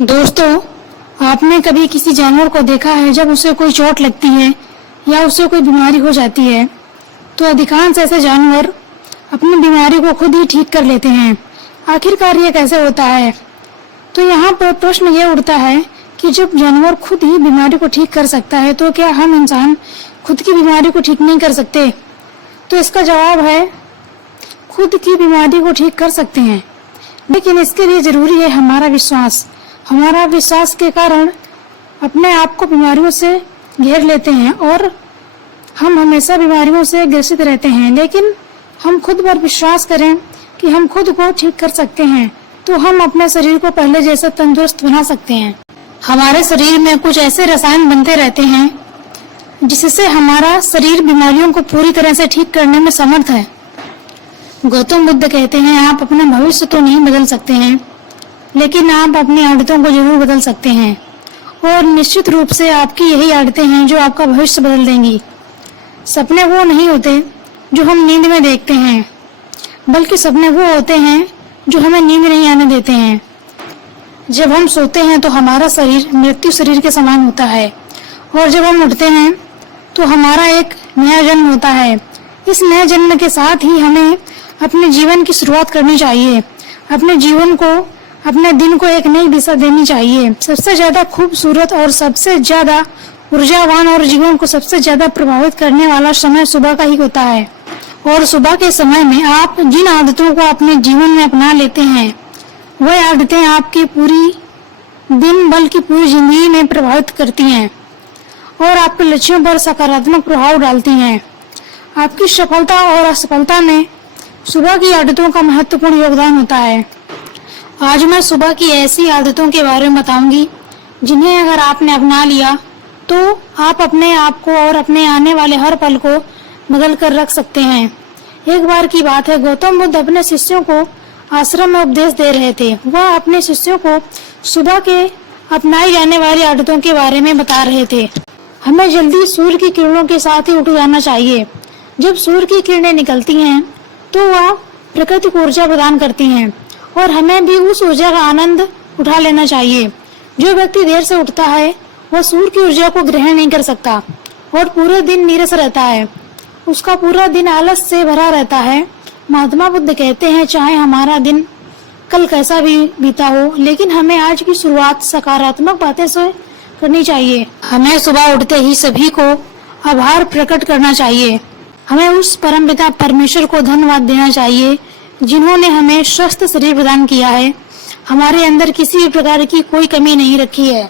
दोस्तों, आपने कभी किसी जानवर को देखा है जब उसे कोई चोट लगती है या उसे कोई बीमारी हो जाती है तो अधिकांश ऐसे जानवर अपनी बीमारी को खुद ही ठीक कर लेते हैं। आखिरकार ये कैसे होता है? तो यहाँ पर प्रश्न ये उठता है कि जब जानवर खुद ही बीमारी को ठीक कर सकता है तो क्या हम इंसान खुद की बीमारी को ठीक नहीं कर सकते? तो इसका जवाब है खुद की बीमारी को ठीक कर सकते हैं, लेकिन इसके लिए जरूरी है हमारा विश्वास। हमारा विश्वास के कारण अपने आप को बीमारियों से घेर लेते हैं और हम हमेशा बीमारियों से ग्रसित रहते हैं। लेकिन हम खुद पर विश्वास करें कि हम खुद को ठीक कर सकते हैं तो हम अपने शरीर को पहले जैसा तंदुरुस्त बना सकते हैं। हमारे शरीर में कुछ ऐसे रसायन बनते रहते हैं जिससे हमारा शरीर बीमारियों को पूरी तरह से ठीक करने में समर्थ है। गौतम बुद्ध कहते हैं, आप अपना भविष्य तो नहीं बदल सकते हैं, लेकिन आप अपनी आदतों को जरूर बदल सकते हैं, और निश्चित रूप से आपकी यही आदतें हैं जो आपका भविष्य बदल देंगी। सपने वो नहीं होते जो हम नींद में देखते हैं, बल्कि सपने वो होते हैं जो हमें नींद नहीं आने देते हैं। जब हम सोते हैं तो हमारा शरीर मृत्यु शरीर के समान होता है, और जब हम उठते हैं तो हमारा एक नया जन्म होता है। इस नए जन्म के साथ ही हमें अपने जीवन की शुरुआत करनी चाहिए। अपने जीवन को, अपने दिन को एक नई दिशा देनी चाहिए। सबसे ज्यादा खूबसूरत और सबसे ज्यादा ऊर्जावान और जीवन को सबसे ज्यादा प्रभावित करने वाला समय सुबह का ही होता है। और सुबह के समय में आप जिन आदतों को अपने जीवन में अपना लेते हैं, वह आदतें आपकी पूरी दिन बल्कि पूरी जिंदगी में प्रभावित करती हैं और आपके लक्ष्यों पर सकारात्मक प्रभाव डालती हैं। आपकी सफलता और असफलता में सुबह की आदतों का महत्वपूर्ण योगदान होता है। आज मैं सुबह की ऐसी आदतों के बारे में बताऊंगी जिन्हें अगर आपने अपना लिया तो आप अपने आप को और अपने आने वाले हर पल को बदल कर रख सकते हैं। एक बार की बात है, गौतम बुद्ध अपने शिष्यों को आश्रम में उपदेश दे रहे थे। वह अपने शिष्यों को सुबह के अपनाई जाने वाली आदतों के बारे में बता रहे थे। हमें जल्दी सूर्य की किरणों के साथ ही उठ जाना चाहिए। जब सूर्य की किरणें निकलती हैं तो वह प्रकृति को ऊर्जा प्रदान करती हैं और हमें भी उस ऊर्जा का आनंद उठा लेना चाहिए। जो व्यक्ति देर से उठता है वह सूर्य की ऊर्जा को ग्रहण नहीं कर सकता और पूरे दिन नीरस रहता है। उसका पूरा दिन आलस से भरा रहता है। महात्मा बुद्ध कहते हैं, चाहे हमारा दिन कल कैसा भी बीता हो, लेकिन हमें आज की शुरुआत सकारात्मक बातें से करनी चाहिए। हमें सुबह उठते ही सभी को आभार प्रकट करना चाहिए। हमें उस परमपिता परमेश्वर को धन्यवाद देना चाहिए जिन्होंने हमें स्वस्थ शरीर प्रदान किया है, हमारे अंदर किसी भी प्रकार की कोई कमी नहीं रखी है।